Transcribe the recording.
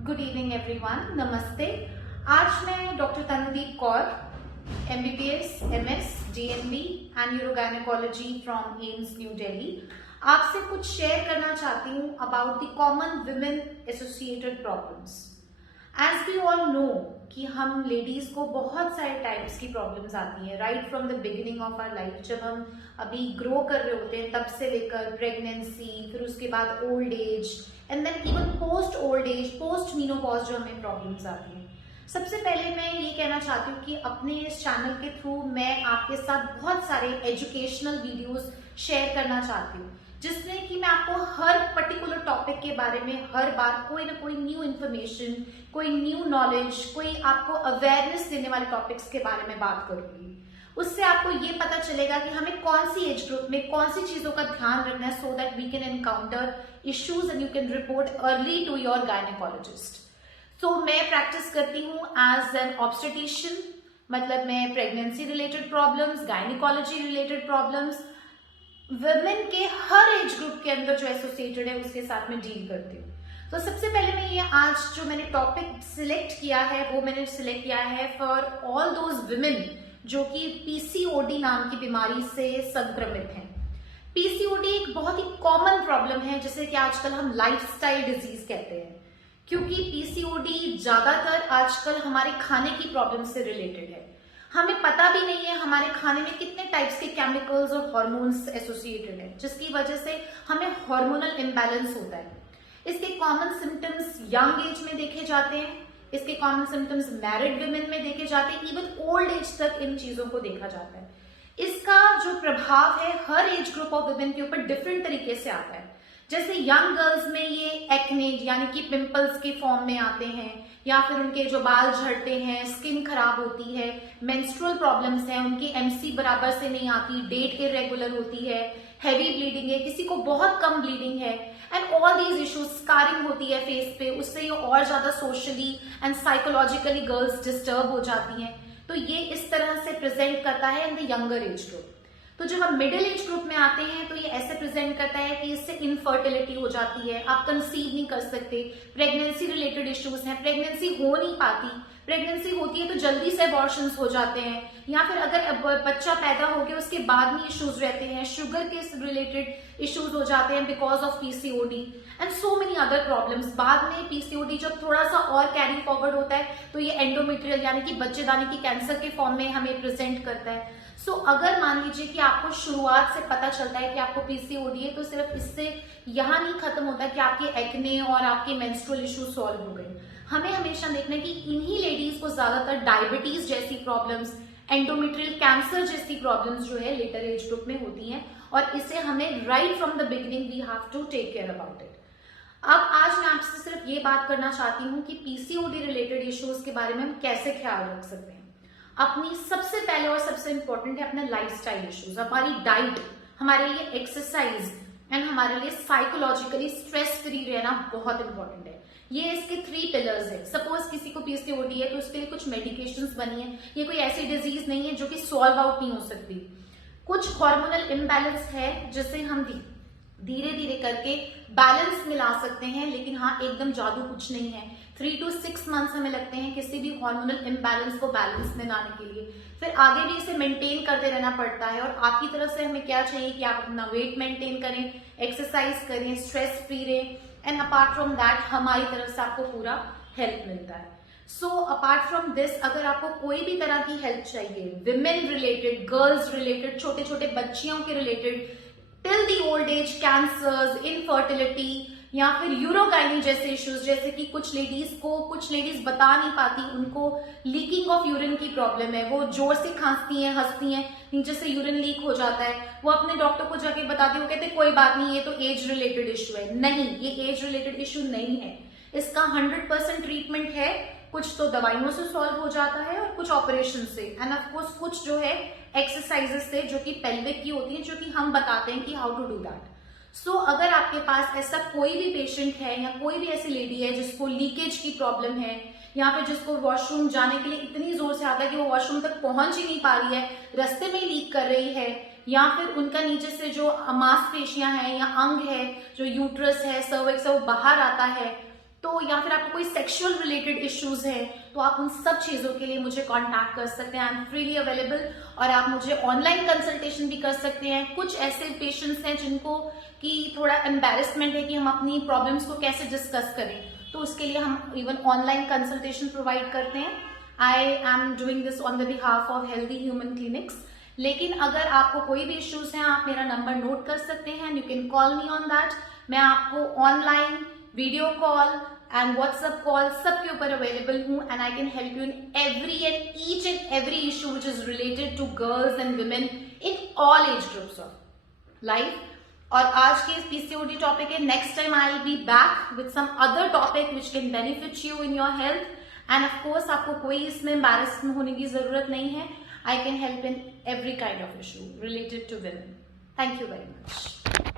Good evening everyone, नमस्ते। आज मैं doctor Tanudeep Kaur, MBBS, MS, DNB and urogynecology from AIIMS New Delhi आपसे कुछ शेयर करना चाहती हूँ about the common women associated problems. As we all know कि हम लेडीज को बहुत सारे टाइप्स की प्रॉब्लम्स आती हैं right from the beginning of our life. जब हम अभी ग्रो कर रहे होते हैं तब से लेकर प्रेगनेंसी, फिर उसके बाद old age and then even post old age, post menopause जो हमें प्रॉब्लम्स आती हैं। सबसे पहले मैं ये कहना चाहती हूँ कि अपने इस चैनल के थ्रू मैं आपके साथ बहुत सारे एजुकेशनल वीडियोस शेयर करना चाहती हूँ, जिसमें कि मैं आपको हर पर्टिकुलर टॉपिक के बारे में हर बार कोई ना कोई न्यू इन्फॉर्मेशन, कोई न्यू नॉलेज, कोई आपको अवेयरनेस देने वाले टॉपिक्स के बारे में बात करूंगी। उससे आपको ये पता चलेगा कि हमें कौन सी एज ग्रुप में कौन सी चीजों का ध्यान रखना है, so that we can encounter issues and you can report early to your gynaecologist. तो मैं प्रैक्टिस करती हूँ एज एन ऑब्स्टेट्रिशियन, मतलब मैं pregnancy related problems, gynaecology related problems, women के हर एज ग्रुप के अंदर जो एसोसिएटेड है उसके साथ में डील करती हूँ। तो सबसे पहले मैं ये आज जो मैंने टॉपिक सिलेक्ट किया है वो मैंने सिलेक्ट किया है फॉर ऑल दोज वुमेन जो कि पीसीओडी नाम की बीमारी से संक्रमित हैं। पीसीओडी एक बहुत ही कॉमन प्रॉब्लम है जिसे कि आजकल हम लाइफस्टाइल डिजीज कहते हैं, क्योंकि पीसीओडी ज्यादातर आजकल हमारे खाने की प्रॉब्लम से रिलेटेड है। हमें पता भी नहीं है हमारे खाने में कितने टाइप्स के केमिकल्स और हार्मोन्स एसोसिएटेड है, जिसकी वजह से हमें हार्मोनल इम्बैलेंस होता है। इसके कॉमन सिम्टम्स यंग एज में देखे जाते हैं, इसके कॉमन सिम्टम्स मैरिड वुमेन में देखे जाते हैं, इवन ओल्ड एज तक इन चीजों को देखा जाता है। इसका जो प्रभाव है हर एज ग्रुप ऑफ वुमेन के ऊपर डिफरेंट तरीके से आता है। जैसे यंग गर्ल्स में ये एक्ने यानी कि पिंपल्स के फॉर्म में आते हैं, या फिर उनके जो बाल झड़ते हैं, स्किन खराब होती है, मेंस्ट्रुअल प्रॉब्लम्स हैं, उनकी MC बराबर से नहीं आती, डेट इरेगुलर होती है, हैवी ब्लीडिंग है, किसी को बहुत कम ब्लीडिंग है, and all these issues, scarring होती है फेस पे, उससे ये और ज्यादा socially and psychologically girls disturb हो जाती हैं। तो ये इस तरह से प्रेजेंट करता है in the younger age group. तो जब हम मिडिल एज ग्रुप में आते हैं तो ये ऐसे प्रेजेंट करता है कि इससे इनफर्टिलिटी हो जाती है, आप कंसीव नहीं कर सकते, प्रेगनेंसी रिलेटेड इश्यूज हैं, प्रेगनेंसी हो नहीं पाती, प्रेगनेंसी होती है तो जल्दी से अबॉर्शंस हो जाते हैं, या फिर अगर बच्चा पैदा हो गया उसके बाद में इश्यूज रहते हैं, शुगर के रिलेटेड इश्यूज हो जाते हैं because of PCOD and so many other problems. बाद में पीसीओडी जब थोड़ा सा और कैरी फॉरवर्ड होता है तो ये एंडोमेट्रियल यानी कि बच्चेदानी की कैंसर के फॉर्म में हमें प्रेजेंट करता है। सो अगर मान लीजिए कि आपको शुरुआत से पता चलता है कि आपको पीसीओडी है, तो सिर्फ इससे यहाँ नहीं खत्म होता कि आपके एक्ने और आपके मेंस्ट्रुअल इश्यू सॉल्व हो गए। हमें हमेशा देखना है कि इन्हीं लेडीज को ज्यादातर डायबिटीज जैसी प्रॉब्लम्स, एंडोमेट्रियल कैंसर जैसी प्रॉब्लम्स जो है लेटर एज ग्रुप में होती हैं, और इसे हमें right from the beginning we have to take care about it. अब आज मैं आपसे सिर्फ ये बात करना चाहती हूँ कि पीसीओडी रिलेटेड इश्यूज के बारे में हम कैसे ख्याल रख सकते हैं। अपनी सबसे पहले और सबसे इंपॉर्टेंट है अपना लाइफस्टाइल इश्यूज, हमारी डाइट, हमारे लिए एक्सरसाइज एंड हमारे लिए साइकोलॉजिकली स्ट्रेस फ्री रहना बहुत इंपॉर्टेंट है। ये इसके 3 पिलर्स है। सपोज किसी को पीसीओडी है तो उसके लिए कुछ मेडिकेशंस बनी है, ये कोई ऐसी डिजीज नहीं है जो कि सॉल्व आउट नहीं हो सकती। कुछ हार्मोनल इम्बैलेंस है जिसे हम धीरे धीरे करके बैलेंस में ला सकते हैं, लेकिन हाँ एकदम जादू कुछ नहीं है। 3 to 6 मंथ्स हमें लगते हैं किसी भी हार्मोनल इम्बैलेंस को बैलेंस में लाने के लिए। फिर आगे भी इसे मेंटेन करते रहना पड़ता है, और आपकी तरफ से हमें क्या चाहिए कि आप अपना वेट मेंटेन करें, एक्सरसाइज करें, स्ट्रेस फ्री रहें, एंड अपार्ट फ्रॉम दैट हमारी तरफ से आपको पूरा हेल्प मिलता है। सो अपार्ट फ्रॉम दिस, अगर आपको कोई भी तरह की हेल्प चाहिए, विमेन रिलेटेड, गर्ल्स रिलेटेड, छोटे छोटे बच्चियों के related, till the old age, cancers, infertility, या फिर यूरोगाइनी जैसे इश्यूज, जैसे कि कुछ लेडीज बता नहीं पाती, उनको लीकिंग ऑफ यूरिन की प्रॉब्लम है, वो जोर से खांसती हैं, हंसती हैं, नीचे से यूरिन लीक हो जाता है, वो अपने डॉक्टर को जाके बताती है, वो कहते हैं कोई बात नहीं, ये तो एज रिलेटेड इश्यू है। नहीं, ये एज रिलेटेड इश्यू नहीं है, इसका 100% ट्रीटमेंट है। कुछ तो दवाइयों से सॉल्व हो जाता है और कुछ ऑपरेशन से, एंड ऑफ कोर्स कुछ जो है एक्सरसाइजेस से जो कि पेल्विक की होती है, जो कि हम बताते हैं कि हाउ टू डू दैट। सो अगर आपके पास ऐसा कोई भी पेशेंट है या कोई भी ऐसी लेडी है जिसको लीकेज की प्रॉब्लम है, या फिर जिसको वॉशरूम जाने के लिए इतनी जोर से आता है कि वो वॉशरूम तक पहुंच ही नहीं पा रही है, रास्ते में लीक कर रही है, या फिर उनका नीचे से जो मांसपेशियां हैं या अंग है, जो यूट्रस है, सर्विक्स है, वो बाहर आता है, तो या फिर आपको कोई सेक्सुअल रिलेटेड इश्यूज है तो आप उन सब चीजों के लिए मुझे कांटेक्ट कर सकते हैं। I am freely available. और आप मुझे ऑनलाइन कंसल्टेशन भी कर सकते हैं। कुछ ऐसे पेशेंट्स हैं जिनको कि थोड़ा एम्बैरेसमेंट है कि हम अपनी प्रॉब्लम्स को कैसे डिस्कस करें, तो उसके लिए हम इवन ऑनलाइन कंसल्टेशन प्रोवाइड करते हैं। I am doing this on the behalf of healthy human clinics. लेकिन अगर आपको कोई भी इश्यूज हैं, आप मेरा नंबर नोट कर सकते हैं, you can call me on that. मैं आपको online, video call and WhatsApp call सबके ऊपर अवेलेबल हूँ, and I can help you in every and each and every issue which is related to girls and women in all age groups of life. और आज के इस PCOD topic है। Next time I will be back with some other topic which can benefit you in your health. End of course आपको कोई इसमें embarrass होने की जरूरत नहीं है। I can help in every kind of issue related to women. Thank you very much.